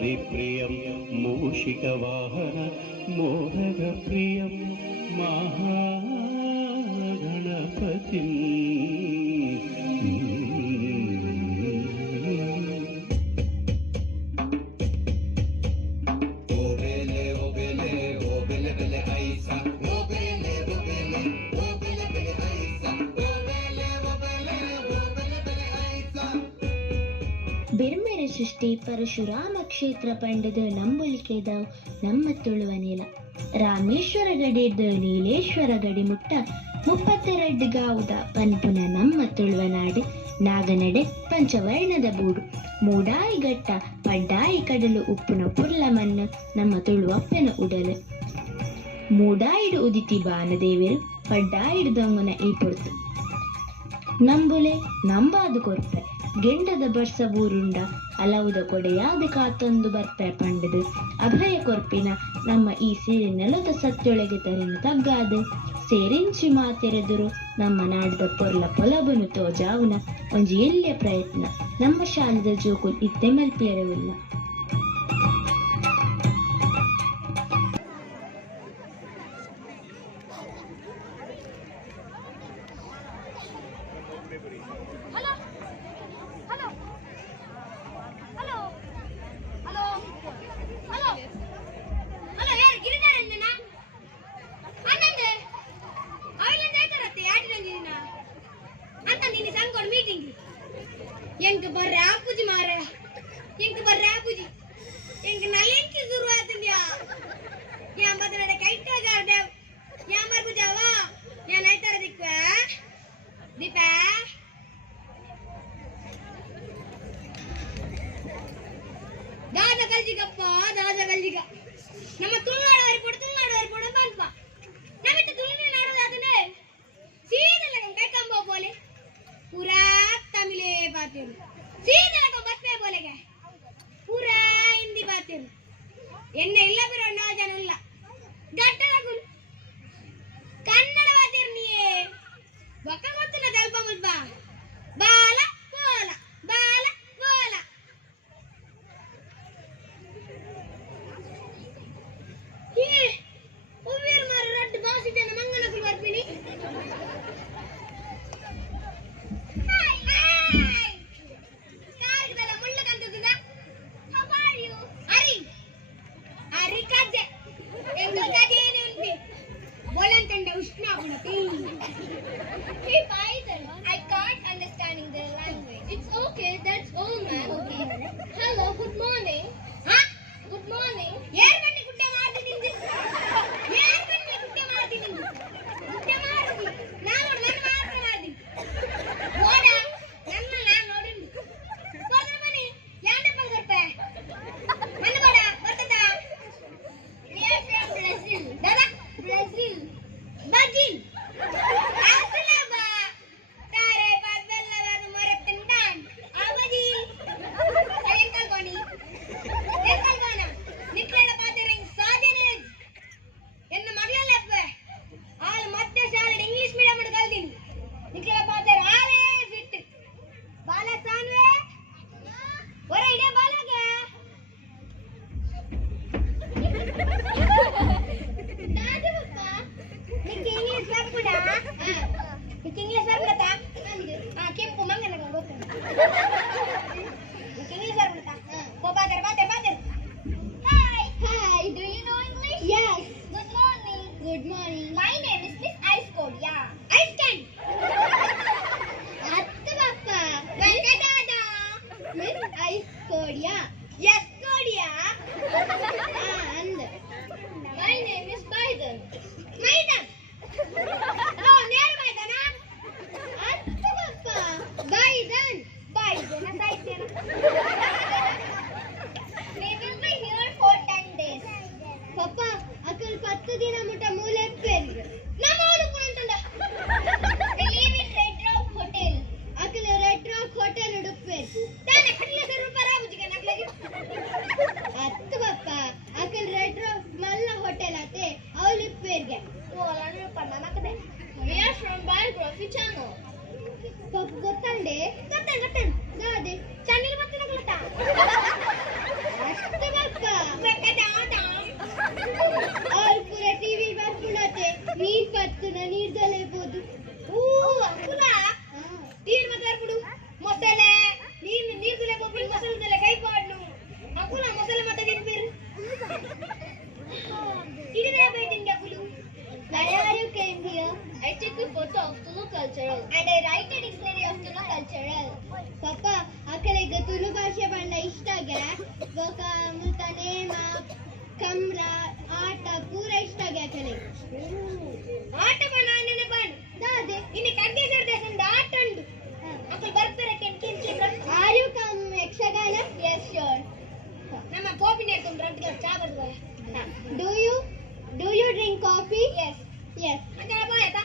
हरिप्रियं मूषिकवाहन मोहनप्रियं महागणपतिम् ಬಿರ್ಮೆರ ಸೃಷ್ಟಿ ಪರಶುರಾಮ ಕ್ಷೇತ್ರ ಪಂಡದ ನಂಬುಲಿಕೆದ ನಮ್ಮ ತುಳುವನಿಲ ರಾಮೇಶ್ವರ ಗಡಿದ ನೀಲೇಶ್ವರ ಗಡಿ ಮುಟ್ಟ 32 ಗಾವುದ ಪನ್ಪುನ ನಮ್ಮ ತುಳುವನಾಡು ನಾಗನಡೆ ಪಂಚವರ್ಣದ ಬೂಡು ಮೂಡಾಯಿ ಗಟ್ಟ ಪಡ್ಡಾಯಿ ಕಡಲು ಉಪ್ಪುನ ಪುರ್ಲ ಮಣ್ಣು ನಮ್ಮ ತುಳುವಪ್ಪನ ಉಡಲು ಮೂಡಾಯಿಡು ಉದಿತಿ ಬಾನದೇವಿರು ಪಡ್ಡಾಯಿಡು ದೊಂಗನ ಈ ಪೊರ್ತು ನಂಬುಲೆ ನಂಬಾದು ಕೊರ್ಪೆ ಗೆಂಡದ ಬರ್ಸ ಬೂರುಂಡ ಅಲವುದ ಕೊಡೆಯಾದ ಕಾತೊಂದು ಬರ್ಪೆ ಪಂಡದು ಅಭಯ ಕೊರ್ಪಿನ ನಮ್ಮ ಈ ಸೇರಿ ನೆಲದ ಸತ್ಯೊಳಗೆ ತರಿನ ತಗ್ಗಾದು ಸೇರಿಂಚಿ ಮಾತೆರೆದುರು ನಮ್ಮ ನಾಡದ ಪೊರ್ಲ ಪೊಲಬನು ತೋಜಾವುನ ಒಂಜಿ ಎಲ್ಲಿಯ ಪ್ರಯತ್ನ ನಮ್ಮ ಶಾಲೆದ ಜೋಕುಲ್ ಇತ್ತೆ ಮಲ್ಪಿಯರವಿಲ್ಲ. எனக்கு பர்ற பூஜி மாற எனக்கு பர்ற பூஜி எனக்கு நல்லேக்கு சுருவாத்துண்டியா ஏன் பதனட கைட்ட கார்ட ஏன் பர் பூஜாவா ஏன் நைத்தர ದಿಕ್ವ ದೀಪ ದಾದ ಕಲ್ಜಿಗಪ್ಪ ದಾದ ಕಲ್ಜಿಗ ನಮ್ಮ ತುಳುನಾಡು ವರಿ ಪೊಡ ಬಂದ್ಪ ನಮಿಟ್ಟು ತುಳುನಾಡು ಅದನೆ ಸೀದಾ ಲಗಂ ಕೈ ಕಂಬ ಬೋಲೆ पूरा तमिले बातें सीधे लगा बस पे बोलेगा पूरा हिंदी बातें ಎನ್ನೆ ಇಲ್ಲ ಬಿರೋ ನಾ ಜನ ಇಲ್ಲ ಗಟ್ಟಲಗು ಕನ್ನಡ ಬಾತಿರ್ ನೀಯೇ ಬಕ ಗೊತ್ತಿನ ದಲ್ಪ ಮುಲ್ಬ ಬಾಲ ಬೋಲ ಬಾಲ ಬೋಲ ಹೇ ಒವ್ವೇರ್ ಮಾರ ರಡ್ಡು ಬಾಸಿ ಜನ ಮಂಗನಕುಲ್ ಬರ್ಪಿನಿ Hey Python, I can't understanding their language. It's okay, that's all man. Okay. Hello, good morning. Huh? Good morning. Yaar banni kutte maardi nindu. Yaar banni kutte maardi nindu. Kutte maardi. Nanu maardi. Oda, nanna nodindu. Podra bani, yande pangarpe. Mannu boda, bartada. We are from Brazil. Dada, Brazil. Brazil. Asalaba. Tare baat bella da mare pindan. Abadi. Sayental koni. Sayental kana. Niklela paatering sadene. Enna maglallappe. Aal madhya shalade English medium adu kaldini. Niklela paater aale fit. Bala sanve. Ora ide balaga. Dadu papa. Nikki English varpuda. Nikki English varpuda. Kempu mangana gopu. Nikki English varpuda. Ko pater. Hi. Hi. Do you know English? Yes. Good morning. Good morning. My name is Miss Ice Code. Yeah. Ice Can. Attu papa. Venkadada. Miss Ice Code. Yeah. Yes, Code. Yeah. And my name is Python. Python. No, near Python. Attu papa. Python. Python. We will be here for 10 days. Papa, akal 10 dina mutta moole peri. Namodu kunantanda. We live in Red Rock Hotel. Akal Red Rock Hotel udupperi. Tane khadile garu para mujhe naklagi. ಗೋಕ ಅಮೃತ ನೇಮ ಕಮ್ರ ಆಟ ಪೂರ ಇಷ್ಟ ಆಗ್ಯಾಕಲೆ ಆಟ ಬನ ನೆನಪನ್ ದಾದೆ ಇನಿ ಕಡ್ಗೆ ಸರ್ದೇಸಂದ ಆಟ ಉಂಡು ಅಕಲ್ ಬರ್ತಾರೆ ಕೆಂಕಿಂಚಿ are you come Yakshagana yes sure ನಮ್ಮ ಕೋಪಿನ ತುಂಬ ರಟ್ಟಿಗೆ ಚಾ ಬರ್ತಾರೆ do you drink coffee yes yes ಅಂದ್ರೆ ಬಾಯತಾ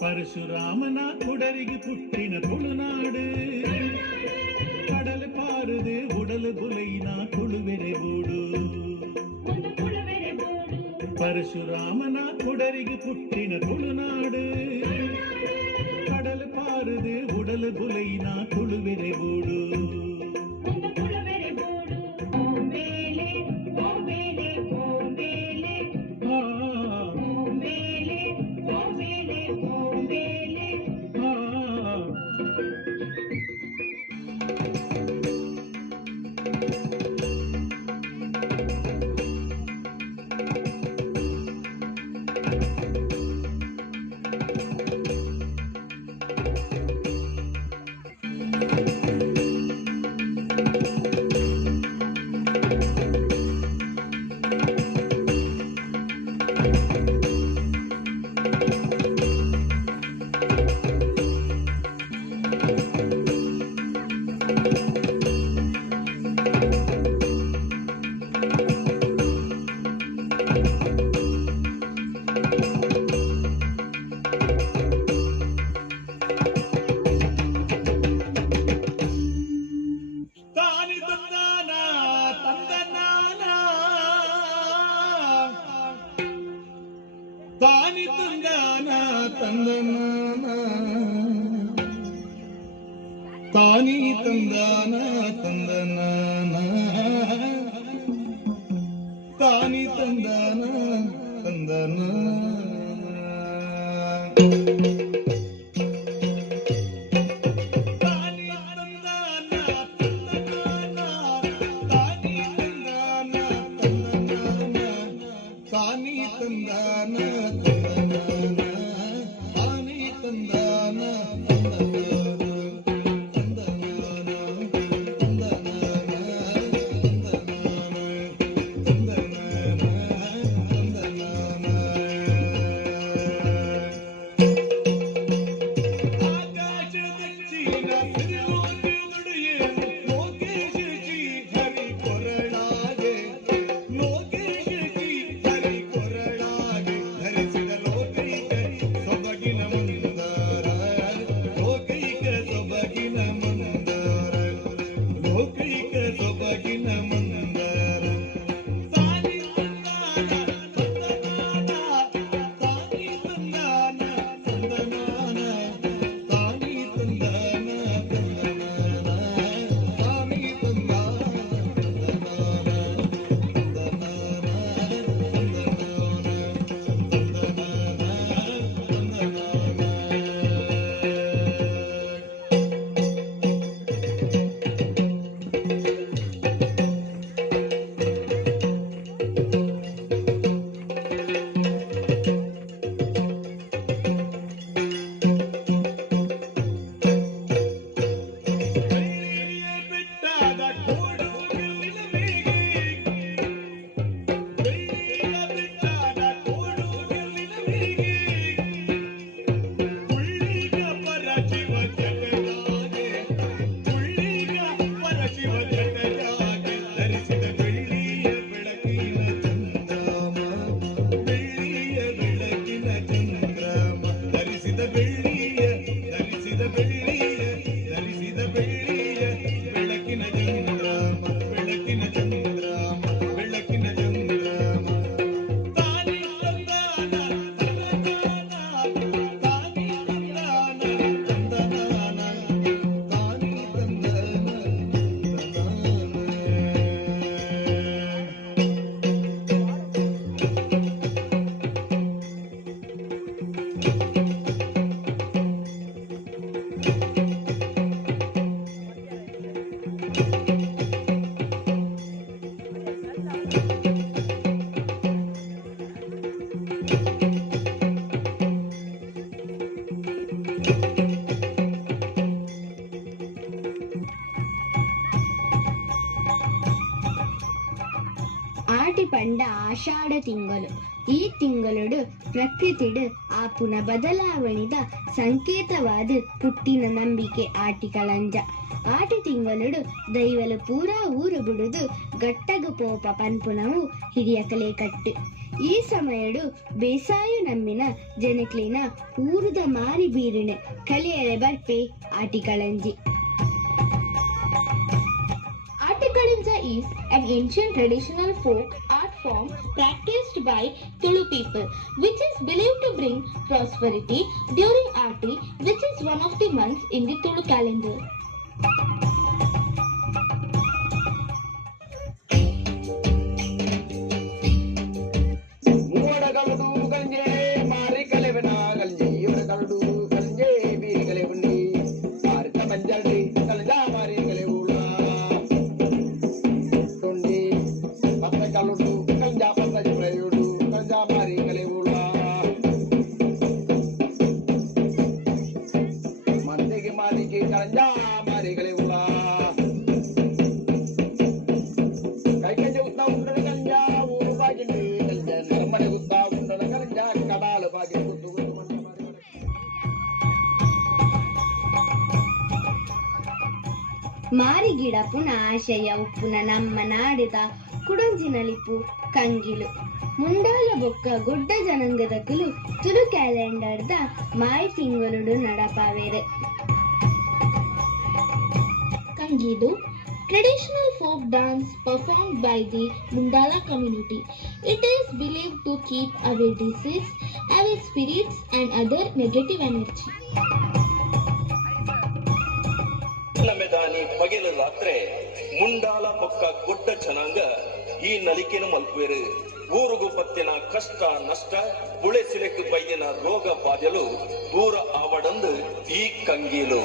பரசுராமனா குடரிகு புட்டின துளுநாடு கடல் பாருது உடல் குலைனா குழுவெರೆ கூடு பரசுராமனா குடரிகு புட்டின துளுநாடு கடல் பாருது உடல் குலைனா குழுவெರೆ கூடு தானி தந்தானா தந்தனானா தானி தந்தானா தந்தனானா தானி தந்தானா தந்தனா தானி தந்தானா தந்தனானா தானி தந்தானா தந்தனானா தந்தனானா தந்தனானா ಆಟಿ ಪಂಡ ಆಷಾಢ ತಿಂಗಳು. ಈ ತಿಂಗಳೊಡು ಪ್ರಕೃತಿಡು ಆಪುನ ಬದಲಾವಣಿದ ಸಂಕೇತವಾದ ಪುಟ್ಟಿನ ನಂಬಿಕೆ ಆಟಿ ಕಳಂಜ. ಆಟಿ ತಿಂಗಳೊಡು ದೈವಲು ಪೂರಾ ಊರು ಬಿಡುದು ಗಟ್ಟಗು ಪೋಪ ಪನ್ಪುನವು ಹಿರಿಯ ಕಲೆ ಕಟ್ಟು. ಈ ಸಮಯಡು ಬೇಸಾಯ ನಮ್ಮಿನ ಜನಕ್ಲಿನ ಊರುದ ಮಾರಿ ಬೀರಿಣೆ ಕಲೆಯರೆ ಬರ್ಪೆ ಆಟಿ ಕಳಂಜಿ. Atikalinja is an ancient traditional folk art form practiced by Tulu people, which is believed to bring prosperity during Ati, which is one of the months in the Tulu calendar. ಮಾರಿಗಿಡ ಪುನ ಆಶಯ ಉಪ್ಪುನ ನಮ್ಮ ನಾಡಿದ ಕುಡಂಜಿನಲಿಪು ಕಂಗಿಲು ಮುಂಡಾಲ ಬೊಕ್ಕ ಗೊಡ್ಡ ಜನಾಂಗದಕುಲು ತುಳು ಕ್ಯಾಲೆಂಡರ್ದ ಮಾಯಿ ತಿಂಗಳುಡು ನಡಪಾವೆರೆ. ಕಂಗಿದು traditional folk dance performed by the Mundala community. It is believed to keep away disease, away spirits and other negative energy. ನಮೆದಾನಿ ಪಗೆಲು ರಾತ್ರೆ ಮುಂಡಾಲ ಪೊಕ್ಕ ಗೊಡ್ಡ ಜನಾಂಗ ಈ ನಲಿಕೆನ ಮಲ್ಪುವೆರು. ಊರುಗು ಪತ್ತಿನ ಕಷ್ಟ ನಷ್ಟ ಬುಳೆ ಸಿಲೆಕ್ ಬೈದಿನ ರೋಗ ಬಾಧೆಲು ದೂರ ಆವಡಂದು ಈ ಕಂಗೀಲು.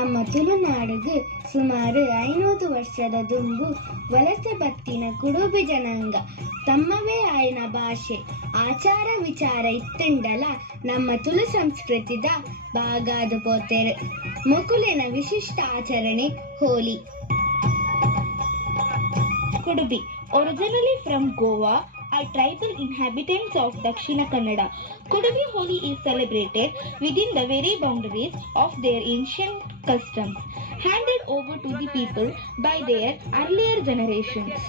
ನಮ್ಮ ತುಳುನಾಡಿಗೆ ಸುಮಾರು 500 ವರ್ಷದ ದುಂಬು ವಲಸೆ ಬತ್ತಿನ ಕುಡುಬಿ ಜನಾಂಗ ತಮ್ಮವೇ ಆಯ್ನ ಭಾಷೆ ಆಚಾರ ವಿಚಾರ ಇತ್ತಂಡಲ ನಮ್ಮ ತುಳು ಸಂಸ್ಕೃತಿದ ಭಾಗಾದು ಪೋತೆರು. ಮೊಕುಲಿನ ವಿಶಿಷ್ಟ ಆಚರಣೆ ಹೋಲಿ. Kudubi, originally from Goa, are tribal inhabitants of Dakshina Kannada. Kudubi Holi is celebrated within the very boundaries of their ancient customs, handed over to the people by their earlier generations.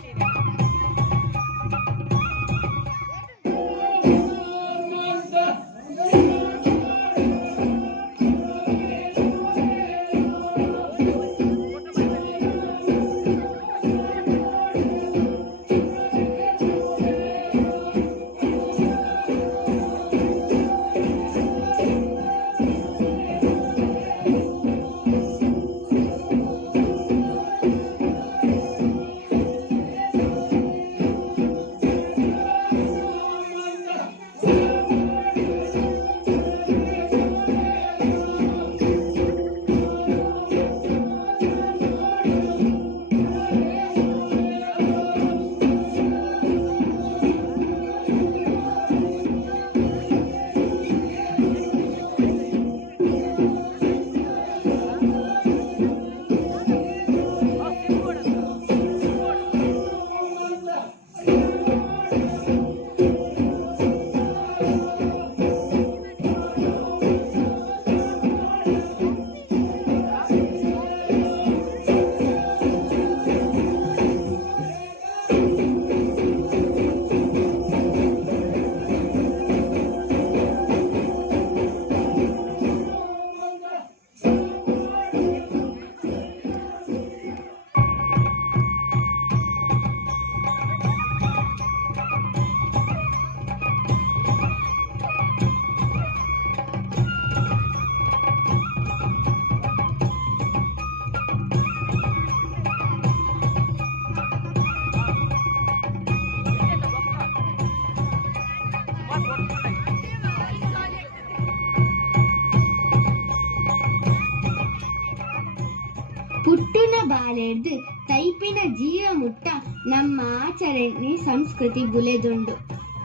ಪುಟ್ಟುನ ಬಾಲೆಡ್ದು ತೈಪಿನ ಜೀವ ಮುಟ್ಟ ನಮ್ಮ ಆಚರಣೆ ಸಂಸ್ಕೃತಿ ಬುಲೆದುಂಡು.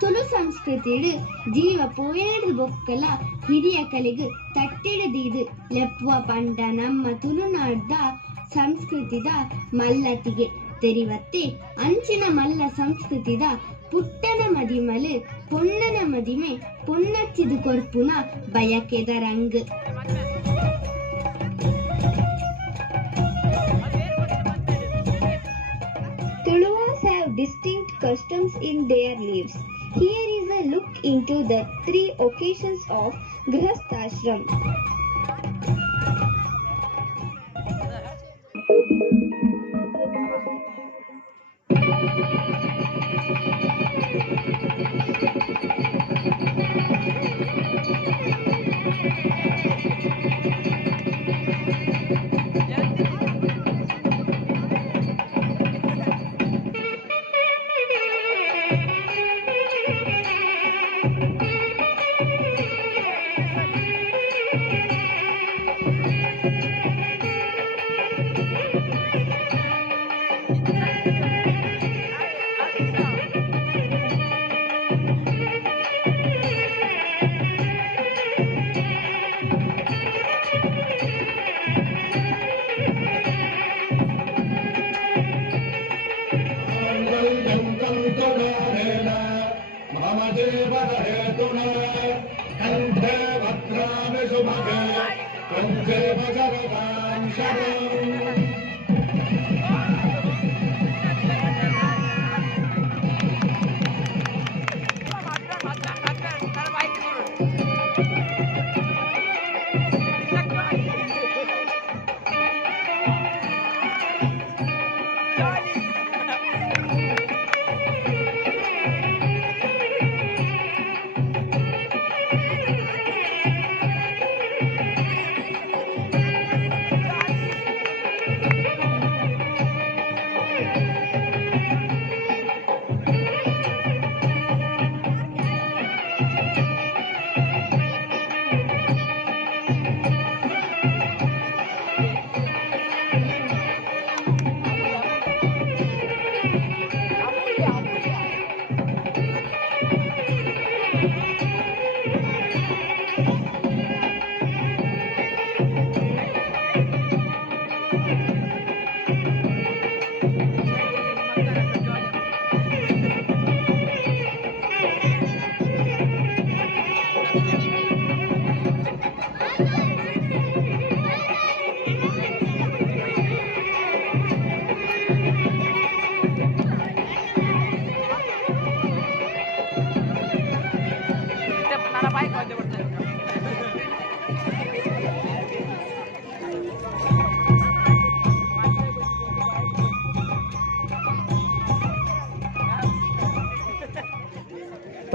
ತುಳು ಸಂಸ್ಕೃತಿಡ್ ಜೀವ ಪೋಯೇಡ್ದು ಬೊಕ್ಕಲ ಹಿರಿಯ ಕಲೆಗ್ ತಟ್ಟಿಡದೀದು ಲೆಪ್ಪುವ ಪಂಡ ನಮ್ಮ ತುಳುನಾಡ್ದ ಸಂಸ್ಕೃತಿದ ಮಲ್ಲತಿಗೆ ತೆರಿವತ್ತೆ ಅಂಚಿನ ಮಲ್ಲ ಸಂಸ್ಕೃತಿದ ಪುಟ್ಟನ ಮದಿಮಲು ಪೊನ್ನನ ಮದಿಮೆ ಪೊನ್ನಚ್ಚಿದು ಕೊರ್ಪುನ ಬಯಕೆದ ರಂಗ್. Tuluwas have distinct customs in their lives. Here is a look into the 3 occasions of Grihasthashram.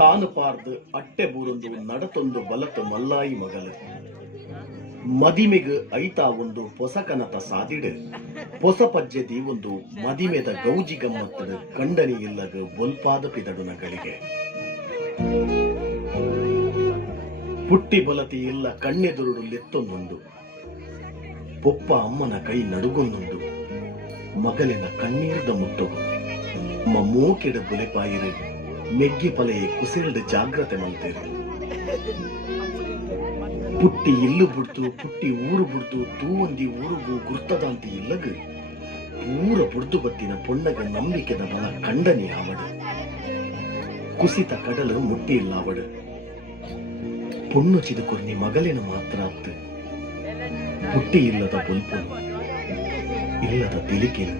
ತಾನು ಪಾರ್ದು ಅಟ್ಟೆ ಬೂರೊಂದು ನಡತೊಂದು ಬಲತು ಮಲ್ಲಾಯಿ ಮಗಲು ಮದಿಮೆಗ್ ಐತಾ ಒಂದು ಪೊಸಕನತ ಸಾದಿಡು ಪೊಸ ಪಜ್ಜೆದಿ ಒಂದು ಮದಿಮೆದ ಗೌಜಿ ಗಮ್ಮತ್ತಡು ಕಂಡನಿ ಇಲ್ಲಗ ಬೊಲ್ಪಾದ ಪಿದಡುನಗಳಿಗೆ ಪುಟ್ಟಿ ಬಲತಿ ಇಲ್ಲ ಕಣ್ಣೆದುರುಡು ಲೆತ್ತೊಂದುಂಡು ಪೊಪ್ಪ ಅಮ್ಮನ ಕೈ ನಡುಗೊಂದುಂಡು ಮಗಲಿನ ಕಣ್ಣೀರ್ದ ಮುಟ್ಟೊಗು ಮೂಕೆಡ ಬುಲೆಪಾಯಿರು ಮೆಗ್ಗಿ ಪಲೆಯೇ ಕುಸಿಲ್ಡ್ ಜಾಗ್ರತೆ ಮಲ್ತೇರು ಪುಟ್ಟಿ ಇಲ್ಲು ಬಿಡ್ತು ಪುಟ್ಟಿ ಊರು ಬಿಡ್ತು ತೂವೊಂದಿ ಊರುಗೂ ಗುರ್ತದಾಂತಿ ಇಲ್ಲಗ ಊರ ಬುಡ್ದು ಬತ್ತಿನ ಪೊಣ್ಣಗ ನಂಬಿಕೆದ ಬಲ ಕಂಡನಿ ಆವಡು ಕುಸಿತ ಕಡಲು ಮುಟ್ಟಿ ಇಲ್ಲ ಆವಡು ಪೊಣ್ಣು ಚಿದುಕೊರ್ನಿ ಮಗಲಿನ ಮಾತ್ರ ಅತ್ತು ಪುಟ್ಟಿ ಇಲ್ಲದ ಬೊಲ್ಪು ಇಲ್ಲದ ತಿಲಿಕಿನ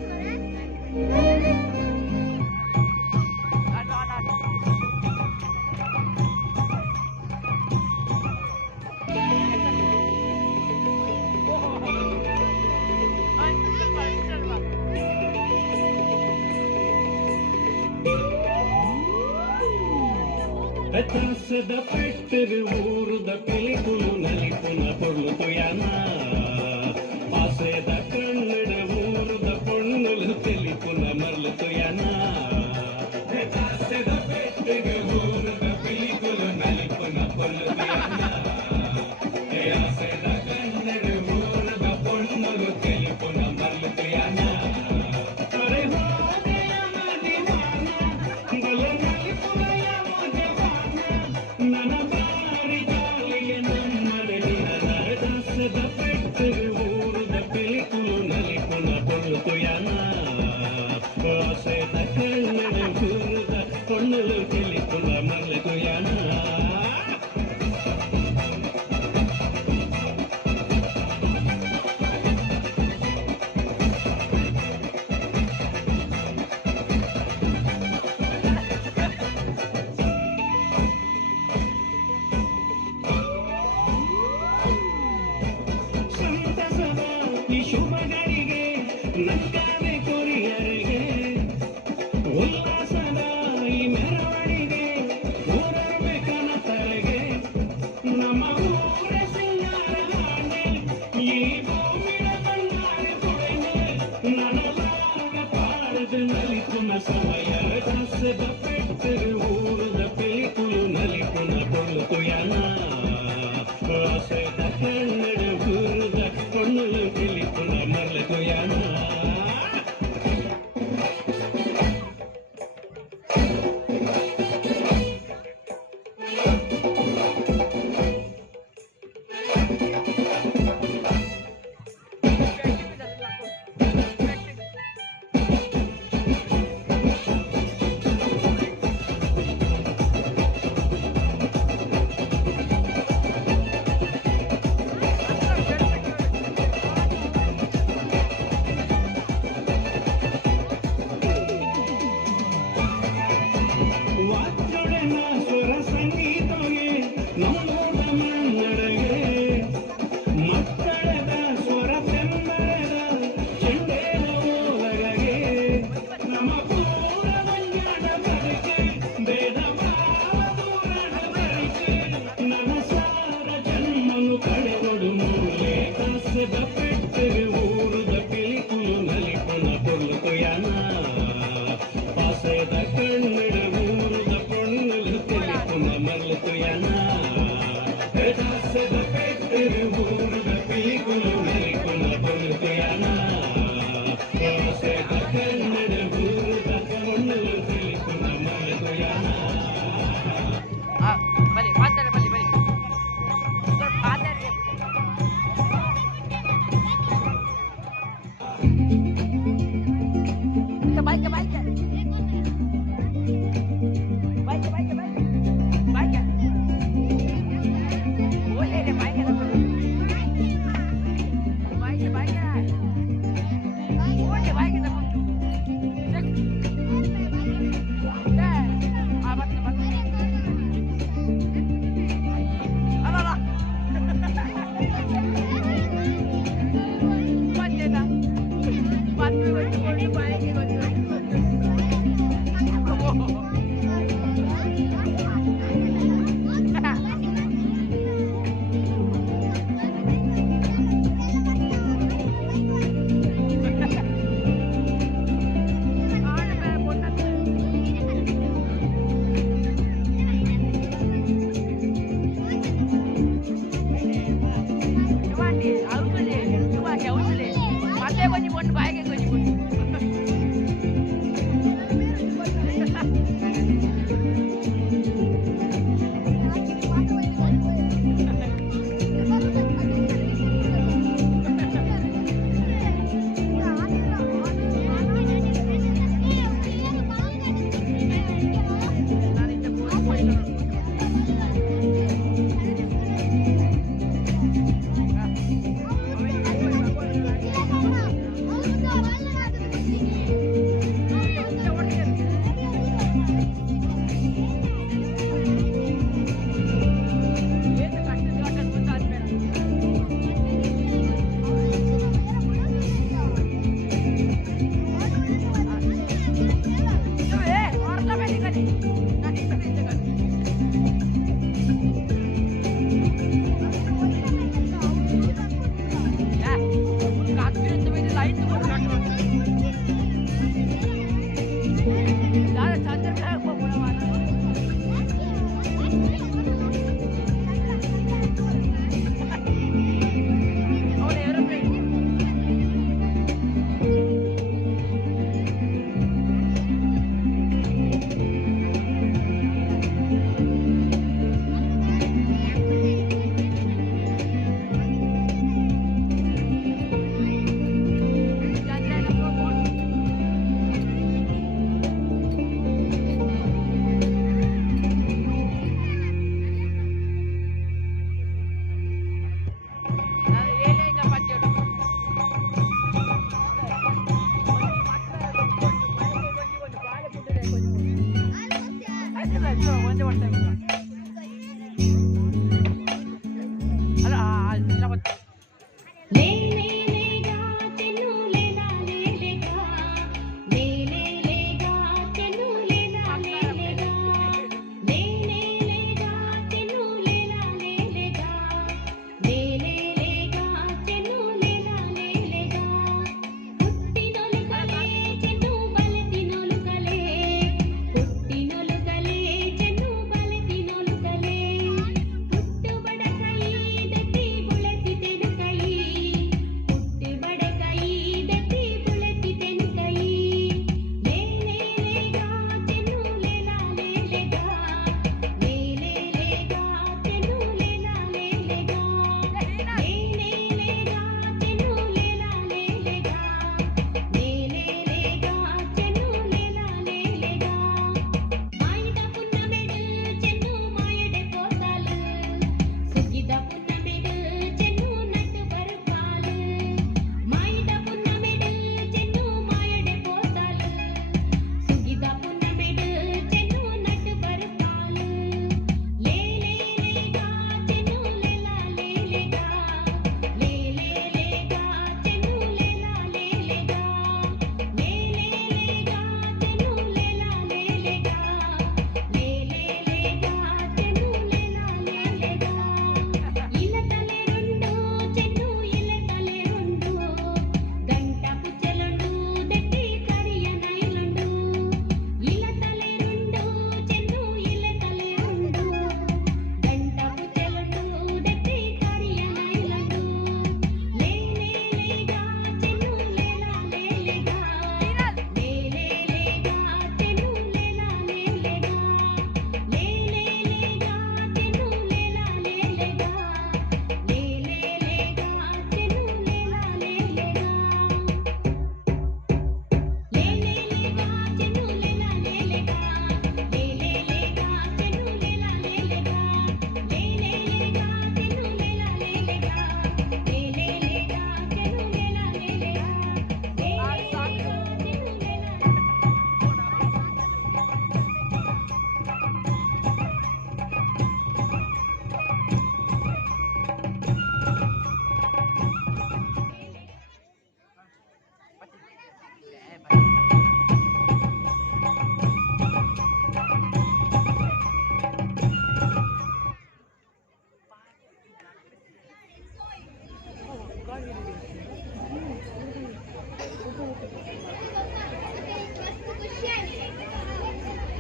ವ್ಯತ್ಯಾಸದ ಪೆಟ್ಟರು ಊರುದ ಪಿಲಿಕುಲು ನಲಿಪುನ ಪೊರ್ಲು ತುಯನ ಆಸೆದ ಕನ್ನಡ ಊರುದ ಪೊಣ್ಣುಲು ತೆಲಿಪುನ ಮರ್ಲು ತುಯನ ವ್ಯತ್ಯಾಸದ ಪೆಟ್ಟರು ಊರುದ ಪಿಲಿಕುಲು ನಲಿಪುನ ಪೊರ್ಲು ತುಯನ ಆಸೆದ ಕನ್ನಡ ಊರುದ ಪೊಣ್ಣುಲು ತೆಲಿಪುನ ಮರ್ಲು ತುಯನ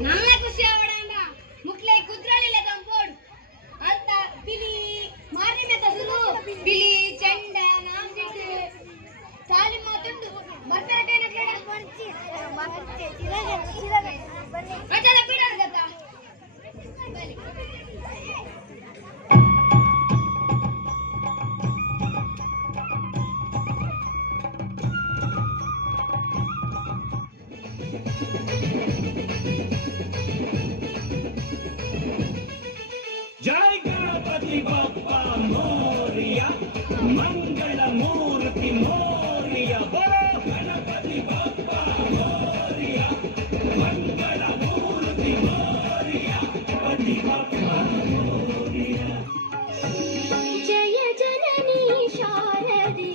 ನಮ್ಮ ಖುಷಿ ಅವಡಂಡ ಮುಕ್ಲೆ ಕುದ್ರಲಿಲ್ಲ ತಂಪೋಡು ಅಂತ ಬಿಳಿ ಮಾರಿ ಮೇತ ಸುಲು ಬಿಳಿ ಚೆಂಡ ನಾಸಿಕ್ ಸಾಲಿ ಮಾತುಂಡು ಬರ್ತಾರೆ ಕೈನ ಕೇಳ ಅಚಲ ಬಿಡ ಗತ जय गणपति बप्पा मोरिया मंगल मूर्ति मोरिया बोलो गणपति बप्पा मोरिया मंगल मूर्ति मोरिया गणपति बप्पा मोरिया जय जननी शारदे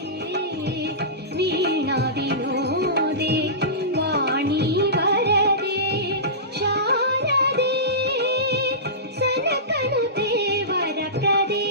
वीणा विनोदे वाणी वरदे शारदे सनकनु देवर प्रदे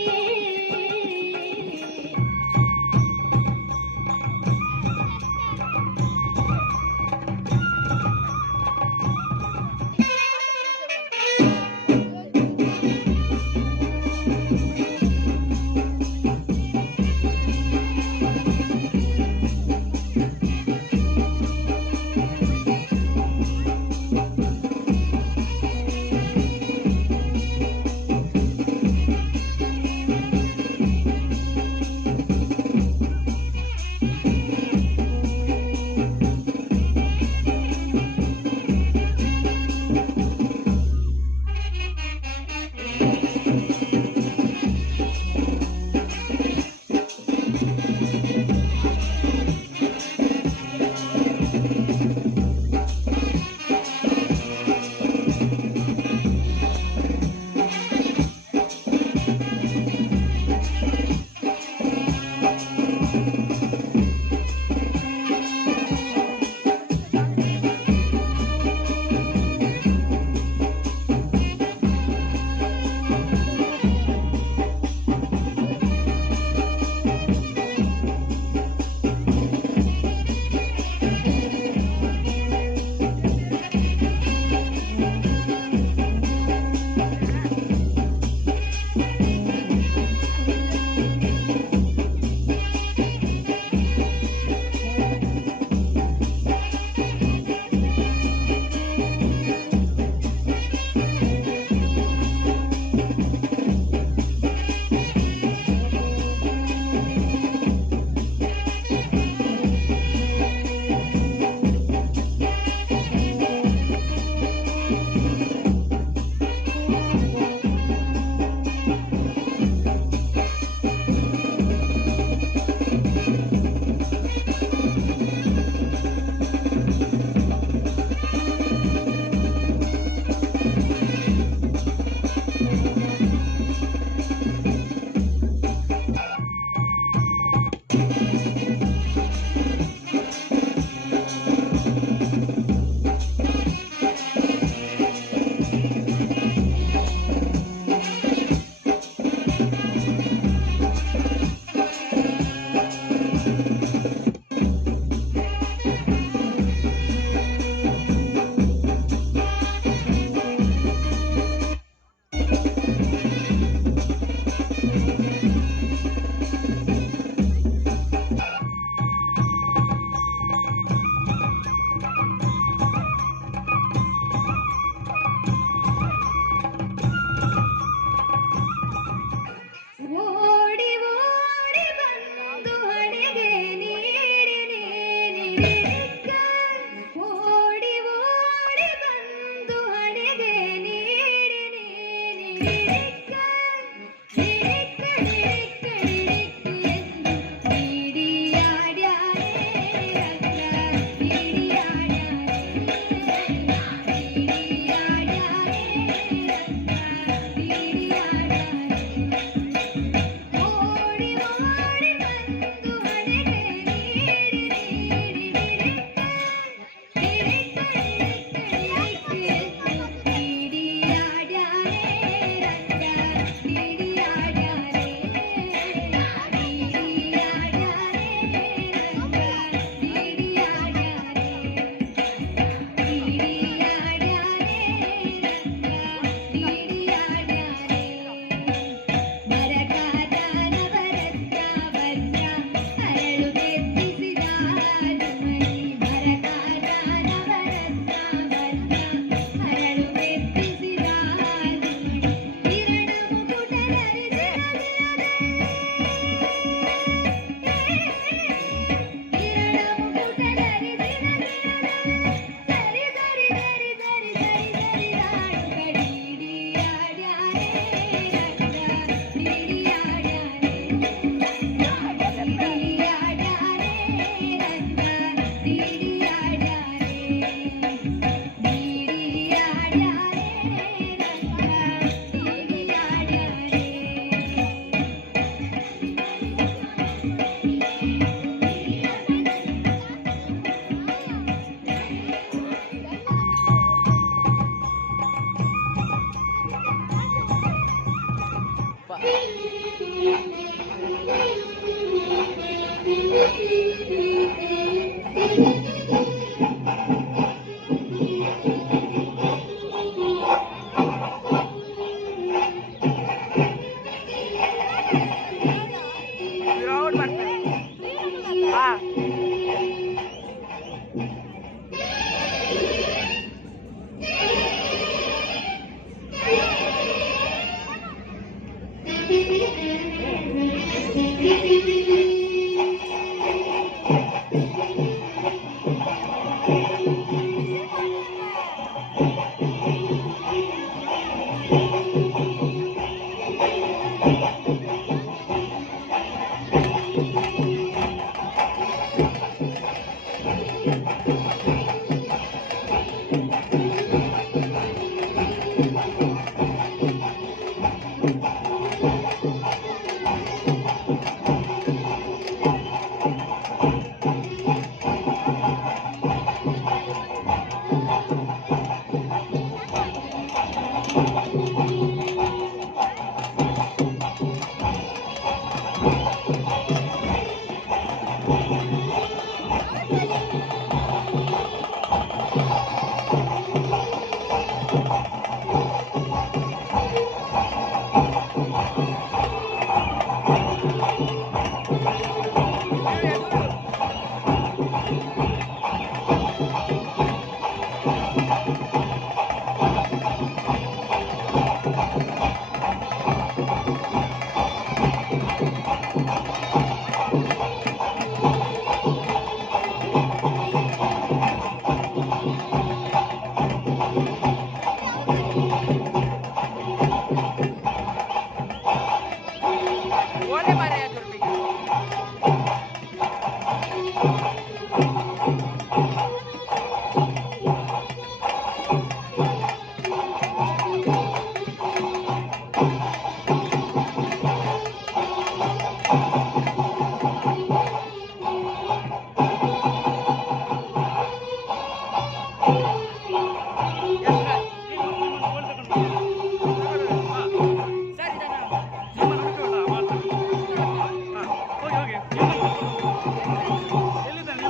ಎಲ್ಲಿದ್ದಾನೆ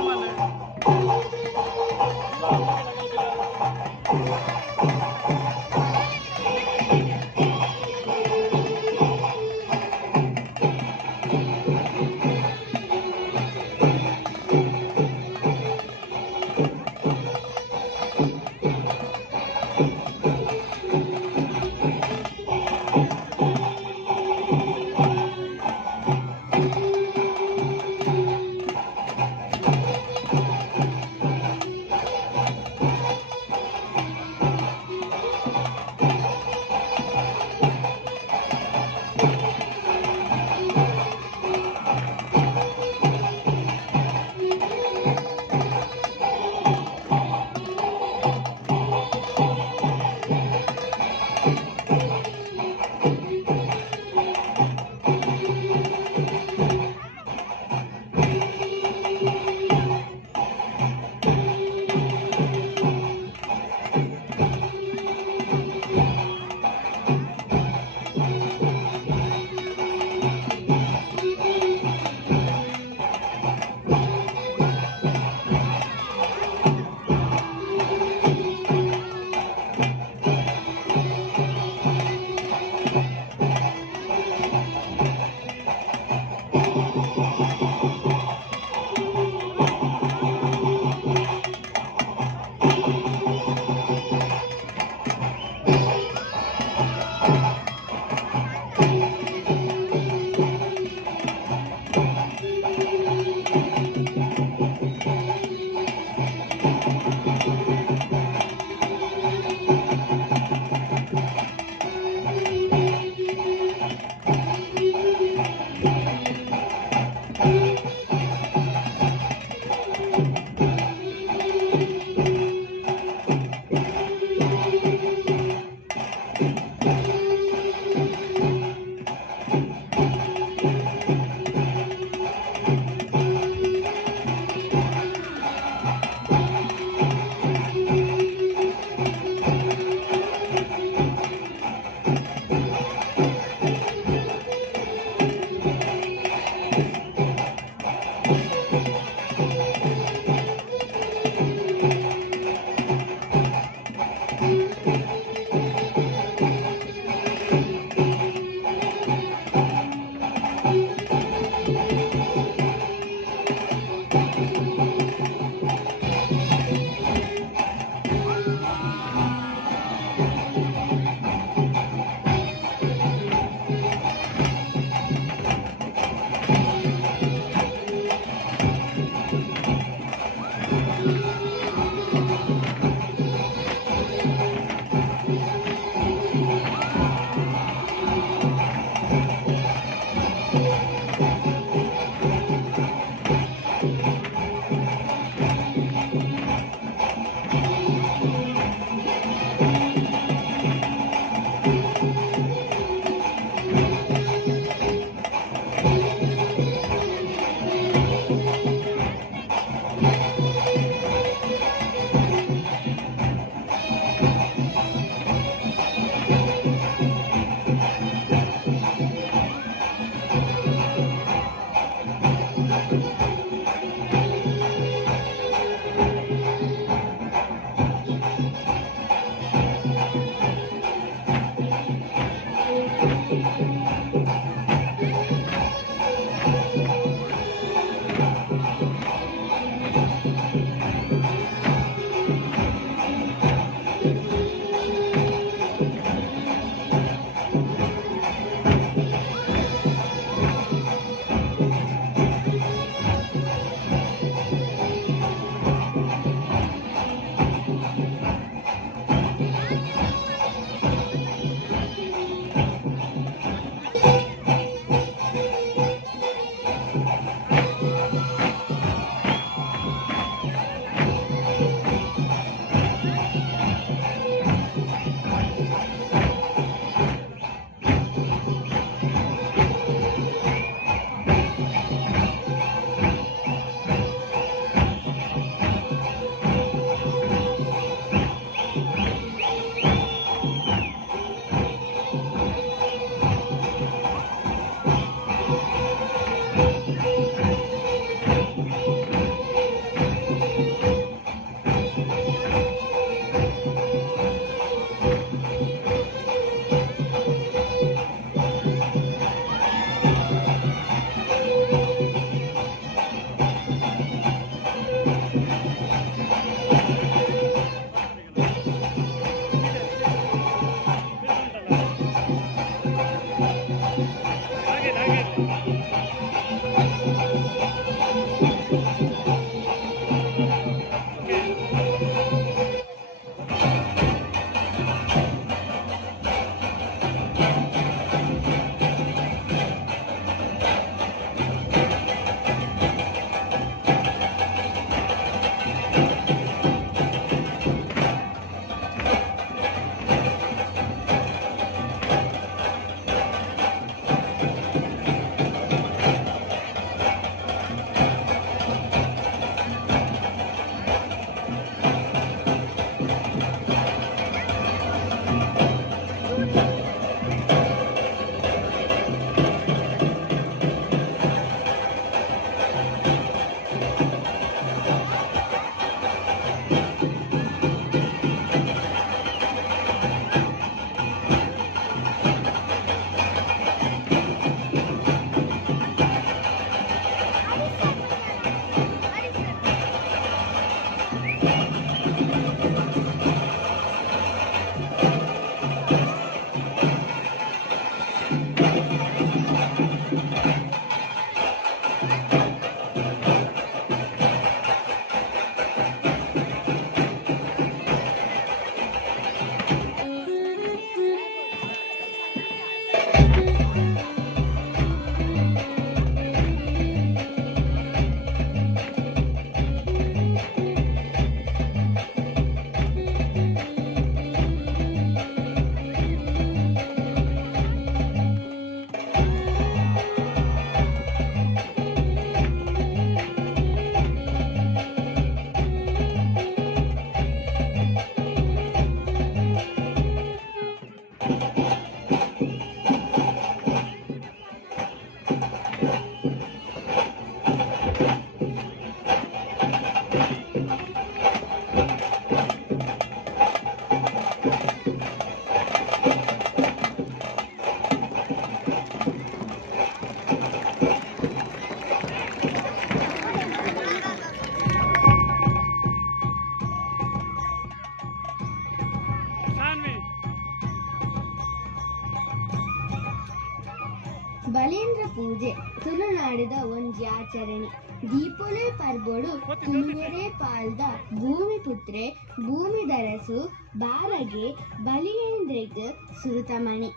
ಬಲೇಂದ್ರ ಪೂಜೆ ತುಳುನಾಡಿದ ಒಂಜಿ ಆಚರಣೆ. ದೀಪೊಲೆ ಪರ್ಬೊಡು ತುಳುವೆರೆ ಪಾಲ್ದ ಭೂಮಿ ಪುತ್ರೆ ಭೂಮಿ ಧರಸು ಬಾರಗೆ ಬಲಿಯೇಂದ್ರೆಗ್ ಸುರುತಮಣಿ.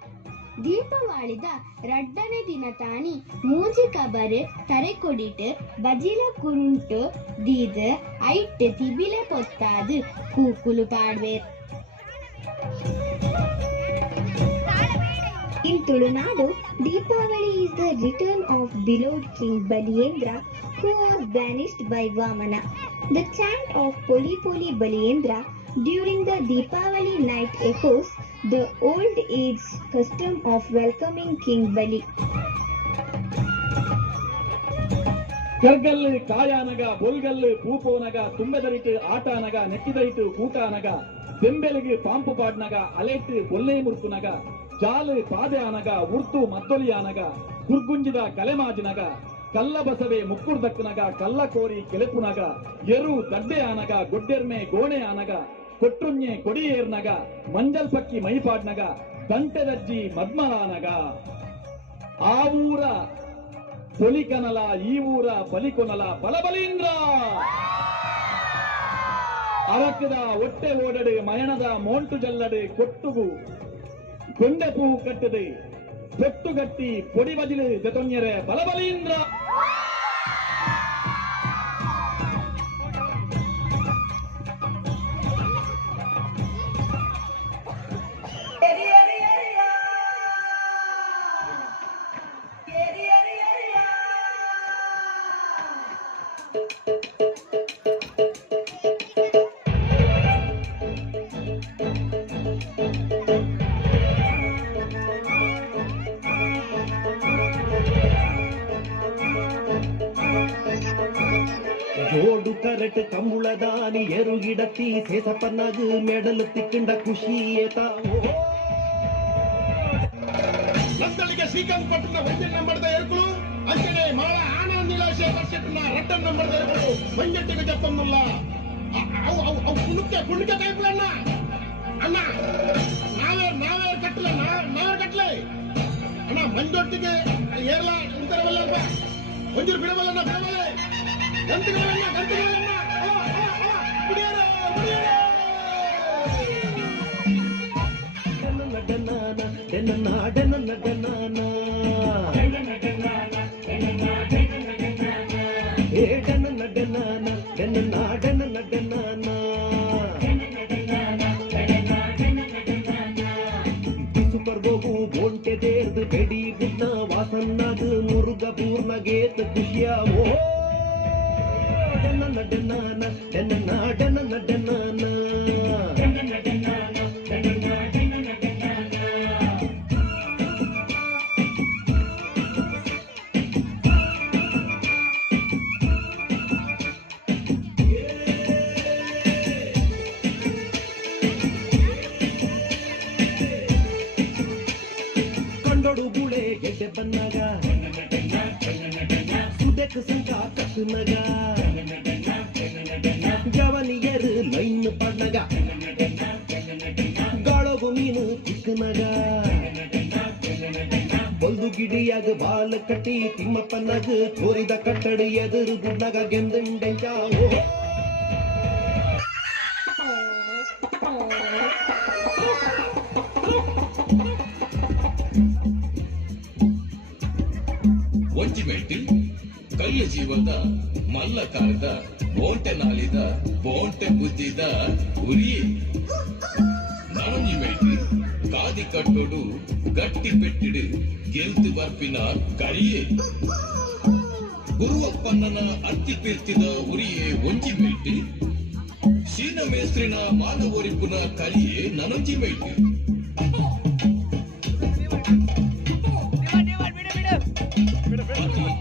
ದೀಪಾವಳಿದ ರಡ್ಡನೆ ದಿನ ತಾನಿ ಮೂಜಿ ಕಬರ್ ತರೆ ಕೊಡಿಟ್ ಬಜಿಲ ಕುರುಂಟು ದೀದ್ ಐಟ್ ತಿಬಿಲೆ ಪೊತ್ತಾದ್ ಕೂಕುಲು ಪಾಡ್ವೇರ್. In Tulunadu, Deepavali is the return of beloved King Baliyendra, who was banished by Vamana. The chant of Poli Poli Baliyendra during the Deepavali night echoes the old age custom of welcoming King Bali. ಕರ್ಗಲ್ಲು ಕಾಯಾನಗ ಬೊಲ್ಗಲ್ಲು ಪೂಪೋನಗ ತುಂಬೆದರಿಟ್ಟು ಆಟಾನಗ ನೆಟ್ಟಿದರಿಟ್ಟು ಕೂಟಾನಗ ಬೆಂಬೆಲಿಗೆ ಪಾಂಪು ಪಾಡ್ನಗ ಅಲೆಟ್ಟು ಬೊಲ್ಲೆ ಮುರುಕುನಗ ಜಾಲು ಪಾದೆ ಆನಗ ಉರ್ತು ಮದ್ದೊಲಿ ಆನಗ ಗುರ್ಗುಂಜಿದ ಕಲೆಮಾಜಿನಗ ಕಲ್ಲ ಬಸವೆ ಮುಕ್ಕುರ್ದಕ್ಕನಗ ಕಲ್ಲ ಕೋರಿ ಕೆಲೆಪುನಗ ಎರು ದಡ್ಡೆ ಆನಗ ಗೊಡ್ಡೆರ್ಮೆ ಗೋಣೆ ಆನಗ ಕೊಟ್ರುಣ್ಯೆ ಕೊಡಿಯೇರ್ನಗ ಮಂಜಲ್ ಪಕ್ಕಿ ಮೈಪಾಡ್ನಗ ದಂಟೆದಜ್ಜಿ ಮದ್ಮಲಾನಗ ಆ ಊರ ಪೊಲಿಕನಲ ಈ ಊರ ಬಲಿಕೊನಲ ಬಲಬಲೀಂದ್ರ ಅರಕದ ಒಟ್ಟೆ ಓಡಡೆ ಮಯಣದ ಮೋಂಟು ಜಲ್ಲಡೆ ಕೊಟ್ಟುಗು ಗೊಂಡೆ ಪೂ ಕಟ್ಟದೆ ಪೊಟ್ಟುಗಟ್ಟಿ ಪೊಡಿ ಬಜಿಲು ಜೊತೊನ್ಯರೆ ಬಲಬಲೀಂದ್ರ ಜೋಡು ಕರೆಟ್ ಕಂಬುಳದಾನಿ ಎರುಗಿಡತಿ ಸೇಸಪ್ಪನಾಗು ಮೆಡಲ್ ತಿಕ್ಕಂಡ ಖುಷಿ ನಂದಳಿಗೆ ಶ್ರೀಕಾಂತ್ ಪಟ್ಟಣ ಒಂಜನ್ ನಂಬರ್ದ ಏರ್ಕುಳು ಅಂಚನೆ ಮಾಳ ಆನಾ ನಿಲಾಶೆ ವರ್ಷನ ರಟ್ಟನ್ ನಂಬರ್ದ ಏರ್ಕುಳು ಮಂಜಟ್ಟಿಗೆ ಜಪ್ಪನ್ನುಲ್ಲ ಅವು ಕುಣಿಕೆ ಕೈಪುಲಣ್ಣ ಅಣ್ಣ ನಾವೇ ಕಟ್ಟಲಣ್ಣ ನಾವೇ ಕಟ್ಲೆ ಅಣ್ಣ ಮಂಜೊಟ್ಟಿಗೆ ಏರ್ಲ ಇಂತರವಲ್ಲ ಒಂಜೂರು ಬಿಡಬಲ್ಲಣ್ಣ ಬಿಡಬಲ್ಲೆ ಗಂತಿಗಳನ್ನ ಕುಡಿಯರ ಸುಪರ್ಬೋಗು ಬೋಂಟೆ ದೇರ್ದು ಬೆಡಿ ಬುಡ್ನ ವಾಸನ್ನಾಗ ಮುರುಗ ಪೂರ್ಣ ಗೇತ್ ಖುಷಿಯ ಓ ಕಂಡೊಡು ಬುಳೆ ಗೆಡ್ಡೆ ಬನ್ನಗ ಸುದೆಕ್ ಸಂಕ ಕಸುನಗ ಜವನಿಯರು ಲೈನ್ ಪಡ್ನಗ ಗಾಳಗು ಮೀನು ಚಿಕ್ಕನಗ ಬಲ್ದು ಗಿಡಿಯಾಗ ಬಾಲ ಕಟ್ಟಿ ತಿಮ್ಮಪ್ಪನಗ ತೋರಿದ ಕಟ್ಟಡಿ ಎದುರು ಗುಡ್ನಗ ಗೆಂದಂಡೆಂಜ ಒಂಜಿಮೆಂಟ್ ಕಲ್ಲು ಜೀವದ ಮಲ್ಲಕಾರದ ಬೋಂಟೆ ನಾಲಿದ ಬೋಂಟೆ ಬುದ್ಧಿದ ಉರಿಯೇ ನಾನೊಂಜಿಮೆಂಟ್ ಕಾದಿ ಕಟ್ಟೋಡು ಗಟ್ಟಿ ಪೆಟ್ಟಿಡು ಗೆಲ್ತು ಬರ್ಪಿನ ಕರಿಯೇ ಗುರುವಪ್ಪಣ್ಣನ ಅತ್ತಿ ಪಿರ್ತಿದ ಉರಿಯೇ ಒಂಜಿಮೆಂಟ್ ಶೀನ ಮೇಸ್ತ್ರಿನ ಮಾನವರಿಪುನ ಕಲಿಯೇ ನನೊಂಜಿಮೆಂಟ್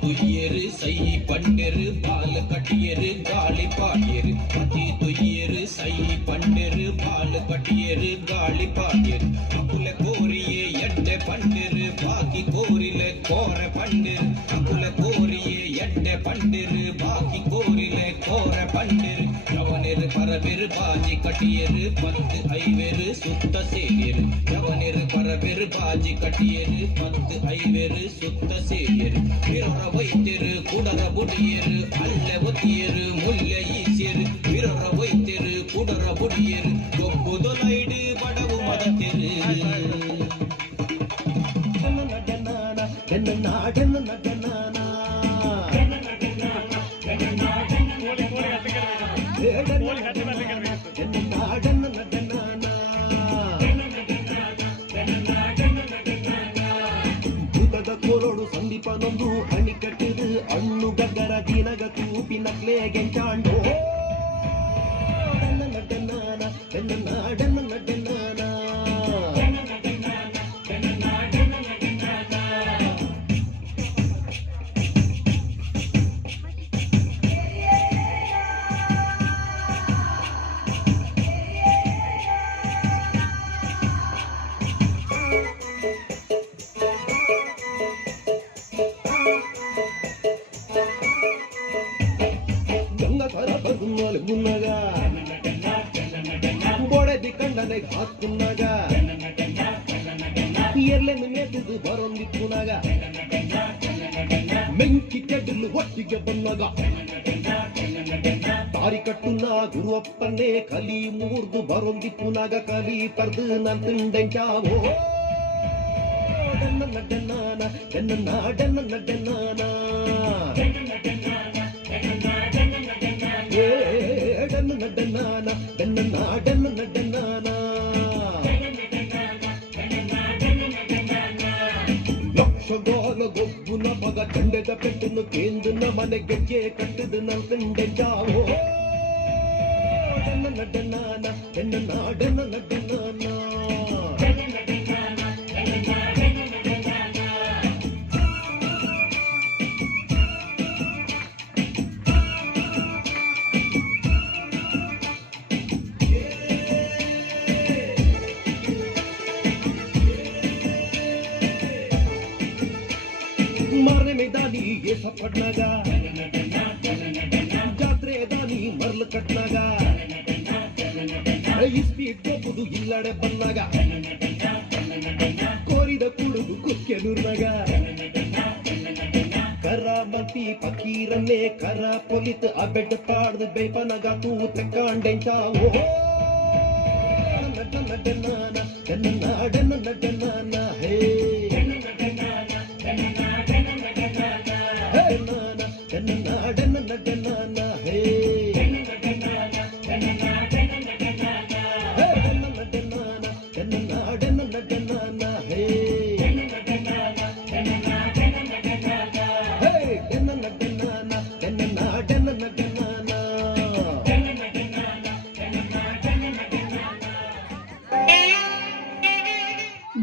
துய்யரு சை பண்டரு பால் கட்டியரு காளி பாடியரு அதி துய்யரு சை பண்டரு பால் கட்டியரு காளி பாடியரு அகுல கோரியே எட்டை பண்டரு பாக்கி கோரில கோர பண்டரு அகுல கோரியே எட்டை பண்டரு பாக்கி கோரில கோர பண்டரு யவனரு பரபெரு பாஜி கட்டியரு 10 ஐவேரு சுத்த சேரியரு யவனரு பரபெரு பாஜி கட்டியரு 10 ஐவேரு சுத்த சேரியரு விரர வைத்திரு குடர புடியரு அல்ல ஒத்தியரு முல்ல ஈசியரு விரர வைத்திரு குடர புடியரு கொப்புதொலைடு படவு மதத்திரு ಕೊರಡು ಸಂದೀಪನೊಂದು ಹಣಿ ಕಟ್ಟಿದು ಹಣ್ಣು ಗಗ್ಗರ ದಿನಗ ತೂಪಿ ನಕ್ಲೆ ಗೆಂಚಾಂಡು ನಗುನಗ ಬೊಡೆದಿ ಕಂಡನೆ ಹಾಕುನಗ ಎಲ್ಲೆನ್ನು ಮೇದಿದು ಬರೊಂದಿಕ್ಕುನಗ ಮೆಂಕಿ ಕೆಡಲು ಒಟ್ಟಿಗೆ ಬನ್ನಗ ತಾರಿ ಕಟ್ಟುನ ಗುರುವಪ್ಪನ್ನೇ ಕಲಿ ಮೂರ್ದು ಬರೊಂದಿಕ್ಕುನಗ ಕಲಿ ಪರ್ದು ನಂತುಂಡೆಂಚಾವೋ ಡನ್ನ ಡನ್ನಾನ ಡನ್ನ ಡನ್ನ ಡನ್ನಾನ ಡನ್ನ ಡನ್ನಾನ ಡನ್ನ ಡನ್ನ ಡನ್ನಾನ ಲಕ್ಷಗಾಲ ಗೊಬ್ಬುನ ಮಗ ಚಂಡೆದ ಪೆಟ್ಟನ್ನು ಕೇಂದ್ರನ ಮನೆ ಗೆಜ್ಜೆ ಕಟ್ಟದು ನಂತುಂಡೆ ಜಾವೋ ಡನ್ನ ಡನ್ನಾನ ಡನ್ನ ಡನ್ನ ಡನ್ನಾನ ಮಾರನೆ ಮೇದಾನಿ ಏಸ ಪಡ್ನಾಗ ಜಾತ್ರೆ ದಾನಿ ಮರ್ಲು ಕಟ್ನಾಗ ಸ್ಪೀಡ್ ಹೋಗುದು ಇಲ್ಲಡೆ ಬಂದಾಗ ಕೋರಿದ ಕುಡುಗು ಕುಕ್ಕೆನೂರ್ನಾಗ ಕರ ಮಂತಿ ಪಕೀರನ್ನೇ ಕರ ಪೊಲಿತ್ ಆ ಬೆಡ್ ಪಾಡ್ದು ಬೇಪನಗ ತೂತ ಕಾಂಡೆಂಚಾವೋ ಡನ್ನ ಡನ್ನ ಹೇ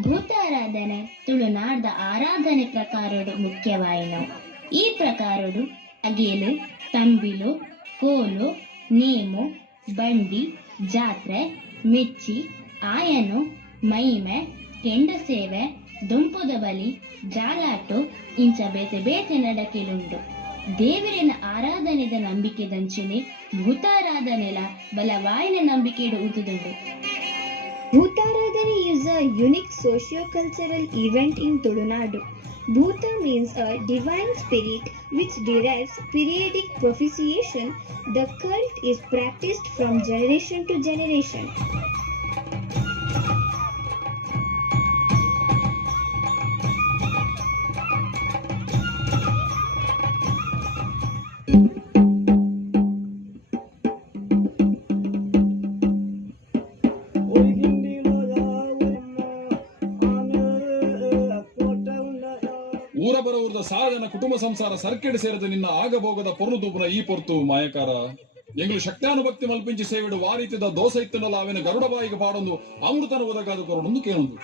ಭೂತಾರಾಧನೆ ತುಳುನಾಡ ಆರಾಧನೆ ಪ್ರಕಾರಡು ಮುಖ್ಯವಾಯಿನ ಈ ಪ್ರಕಾರಡು ಅಗೇಲು ತಂಬಿಲು ಕೋಲು ನೇಮು ಬಂಡಿ ಜಾತ್ರೆ ಮಿಚ್ಚಿ ಆಯನು ಮೈಮೆ ಕೆಂಡ ಸೇವೆ ದುಂಪುದ ಬಲಿ ಜಾಲಾಟು ಇಂಚ ಬೇತೆ ಬೇತೆ ನಡಕೆಲುಂಡು ದೇವರಿನ ಆರಾಧನೆದ ನಂಬಿಕೆ ದಂಚಿನಿ ಭೂತಾರಾಧನೆಲ ಬಲವಾಯಿನ ನಂಬಿಕೆಡು ಉಂಟುದುಂಡು. Bhutaradhana is a unique socio-cultural event in Tulunadu. Bhuta means a divine spirit which derives periodic propitiation. The cult is practiced from generation to generation. ಊರ ಬರವರದ ಸಾಧನ ಕುಟುಂಬ ಸಂಸಾರ ಸರ್ಕೆಡ್ ಸೇರದ ನಿನ್ನ ಆಗಬೋಗದ ಪೊರ್ನು ತೂಪುನ ಈ ಪೊರ್ತು ಮಾಯಕಾರ ಎಂಗ್ಲು ಶಕ್ತಾನುಭಕ್ತಿ ಮಲ್ಪಿಂಚಿ ಸೇವಿಡು ವಾರೀತಿದ ದೋಸ ಇತ್ತನಲ್ಲ ಅವಿನ ಗರುಡ ಬಾಯಿಗೆ ಪಾಡೊಂದು ಅಮೃತನ ಒದಗಾದ ಕೊರಡೊಂದು ಕೇಳೊಂದು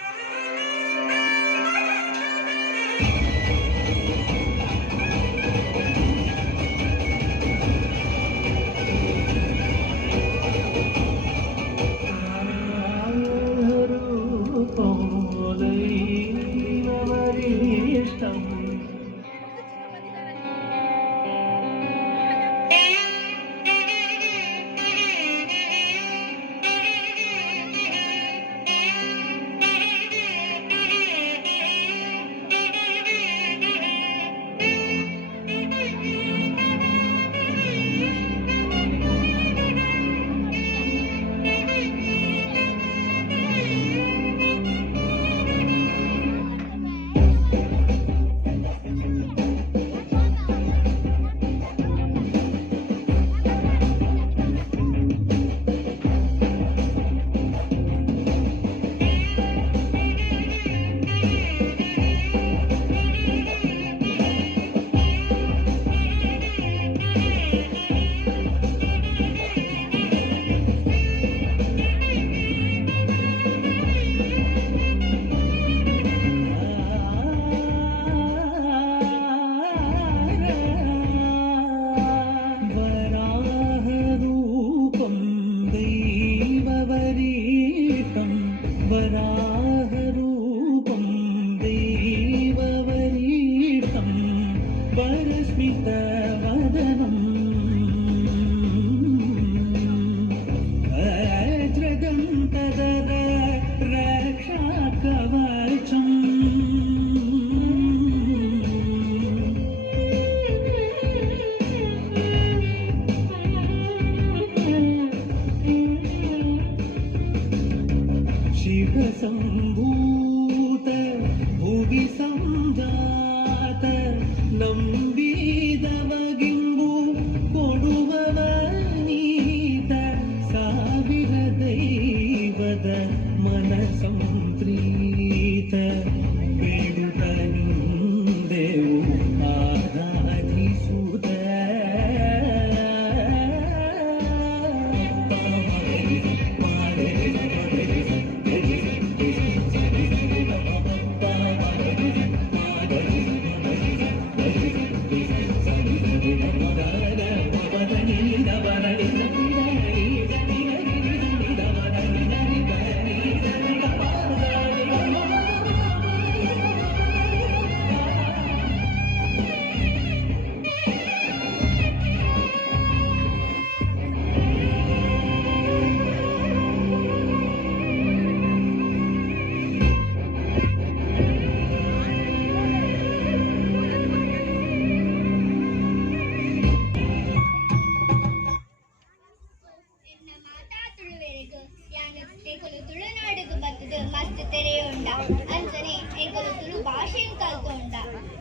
ಎಂಕುಲು ತುಳುನಾಡುಗು ಬತ್ತುದು ಮಸ್ತ್ ತೆರೆಯುಂಡ ಅಂಚನೆ ಎಂಕುಲು ತುಳು ಭಾಷೆಯು ಕಲ್ತುಂಡ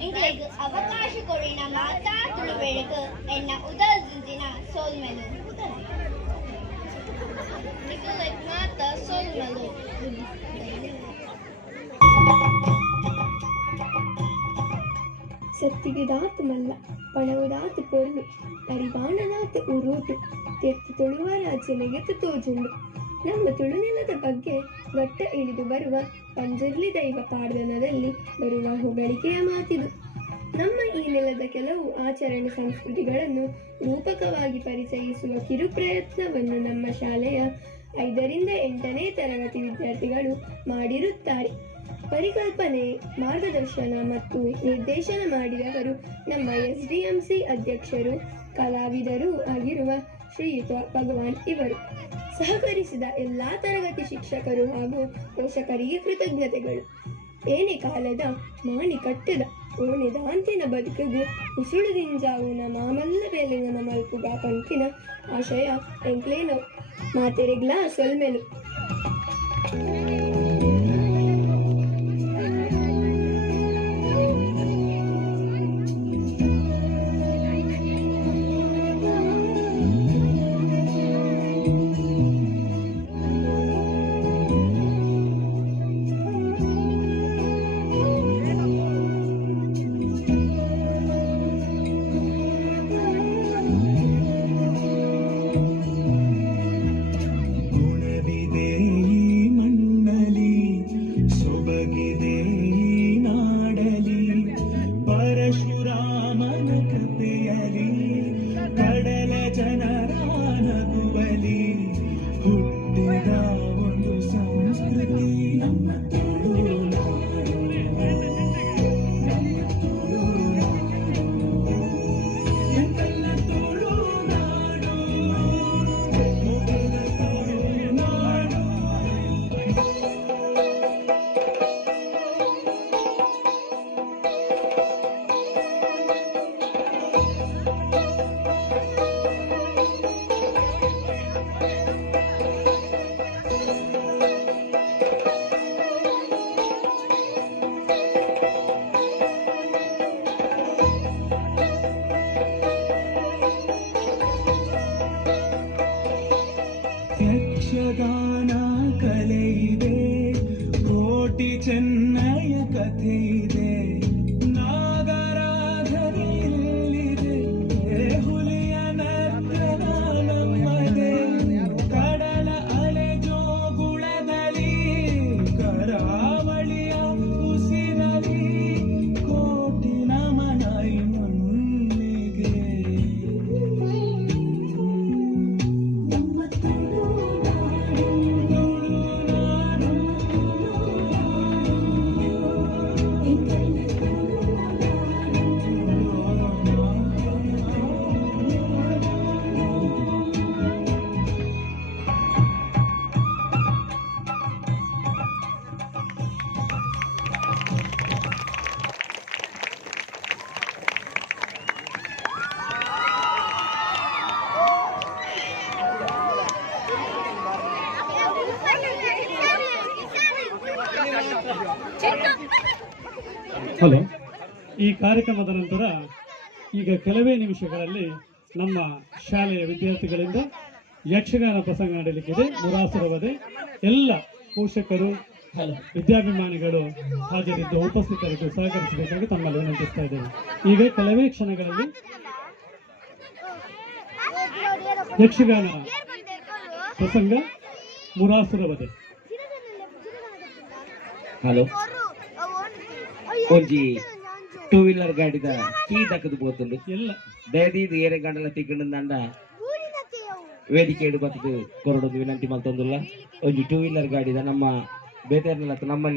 ಎಂಕ್ಲೆಗ್ ಅವಕಾಶ ಕೊಡಿನ ಮಾತಾ ತುಳು ಬೆಳಕು ಎನ್ನ ಉದಲ್ಜಿನ ಸೋಲ್ಮೆಲು ನಿಕುಲೆಗ್ ಮಾತಾ ಸೋಲ್ಮೆಲು ಸತ್ತಿಗೆದಾತು ಮಲ್ಲ ಪಣವುದಾತು ಪೊರ್ಲು ಪರಿವಾಣದಾತು ಉರುಟು ತೆತ್ತು ತುಳುವರಾಜೆ ನೆಗೆತು ತೋಜುಂಡು. ನಮ್ಮ ತುಳುನೆಲದ ಬಗ್ಗೆ ಗಟ್ಟ ಇಳಿದು ಬರುವ ಪಂಜರ್ಲಿ ದೈವ ಪಾಡ್ದನದಲ್ಲಿ ಬರುವ ಹೊಗಳಿಕೆಯ ಮಾತಿದು. ನಮ್ಮ ಈ ನೆಲದ ಕೆಲವು ಆಚರಣೆ ಸಂಸ್ಕೃತಿಗಳನ್ನು ರೂಪಕವಾಗಿ ಪರಿಚಯಿಸುವ ಕಿರು ಪ್ರಯತ್ನವನ್ನು ನಮ್ಮ ಶಾಲೆಯ 5ರಿಂದ 8ನೇ ತರಗತಿ ವಿದ್ಯಾರ್ಥಿಗಳು ಮಾಡಿರುತ್ತಾರೆ. ಪರಿಕಲ್ಪನೆ, ಮಾರ್ಗದರ್ಶನ ಮತ್ತು ನಿರ್ದೇಶನ ಮಾಡಿದವರು ನಮ್ಮ SDMC ಅಧ್ಯಕ್ಷರು, ಕಲಾವಿದರೂ ಆಗಿರುವ ಶ್ರೀಯುತ ಭಗವಾನ್ ಇವರು. ಸಹಕರಿಸಿದ ಎಲ್ಲಾ ತರಗತಿ ಶಿಕ್ಷಕರು ಹಾಗೂ ಪೋಷಕರಿಗೆ ಕೃತಜ್ಞತೆಗಳು. ಏನೇ ಕಾಲದ ಮಾಣಿ ಕಟ್ಟದ ಓಣೆದಾಂತಿನ ಬದುಕಿಗೂ ಉಸುಳುದಿಂಜಾವುನ ಮಾಮಲ್ಲ ಬೇಲಿನ ಮಲ್ಪುಗ ಪಂಕಿನ ಆಶಯ ಎಂಕ್ಲೇನೋ ಮಾತೆರೆಗ್ಲಾ ಸೊಲ್ಮೆಲು. ಯಕ್ಷಗಾನ ಕಲೆ ಇದೆ, ಕೋಟಿ ಚೆನ್ನಯ ಕಥೆ ಇದೆ, ನಾಗರಾಧನೆ ಇಲ್ಲಿದೆ, ಹುಲಿಯ ನರ್ತನ ನಮ್ಮದೇ, ಕಡಲ ಅಲೆ ಜೋಗುಳದಲ್ಲಿ, ಕರಾವಳಿಯ ಉಸಿರಲಿ, ಕೋಟಿ ನಮನ ಮಣ್ಣಿಗೆ. ಹಲೋ, ಈ ಕಾರ್ಯಕ್ರಮದ ನಂತರ ಈಗ ಕೆಲವೇ ನಿಮಿಷಗಳಲ್ಲಿ ನಮ್ಮ ಶಾಲೆಯ ವಿದ್ಯಾರ್ಥಿಗಳಿಂದ ಯಕ್ಷಗಾನ ಪ್ರಸಂಗ ನಡೆಯಲಿಕ್ಕಿದೆ. ಮುರಾಸುರವದೆ ಎಲ್ಲ ಪೋಷಕರು ವಿದ್ಯಾಭಿಮಾನಿಗಳು ಹಾಜರಿದ್ದು ಉಪಸ್ಥಿತರಿದ್ದು ಸಹಕರಿಸಬೇಕಾಗಿ ತಮ್ಮಲ್ಲಿ ವಿನಂತಿಸ್ತಾ ಇದ್ದೇವೆ. ಈಗ ಕೆಲವೇ ಕ್ಷಣಗಳಲ್ಲಿ ಯಕ್ಷಗಾನ ಪ್ರಸಂಗ ಮುರಾಸುರವದೆ. ಹಲೋ, ಒಂಜಿ 2 ವೀಲರ್ ಗಾಡಿದ ಕೀ ದಕ್ಕದು ಪೋತುಂಡು ಎಲ್ಲ ದಯದೀದು ಏರೆ ಗಂಡಲ ತಿಕ್ಕಂಡು ನಂಡ ವೇದಿಕೆ ಬತ್ತದು ಕೊರಡೊಂದು ವಿನಂತಿ ಮಲ್ತೊಂದುಲ್ಲ. ಒಂಜಿ 2 ವೀಲರ್ ಗಾಡಿದ ನಮ್ಮ ಬೇತೇರ್ನಲ್ಲ ನಮ್ಮಲ್ಲಿ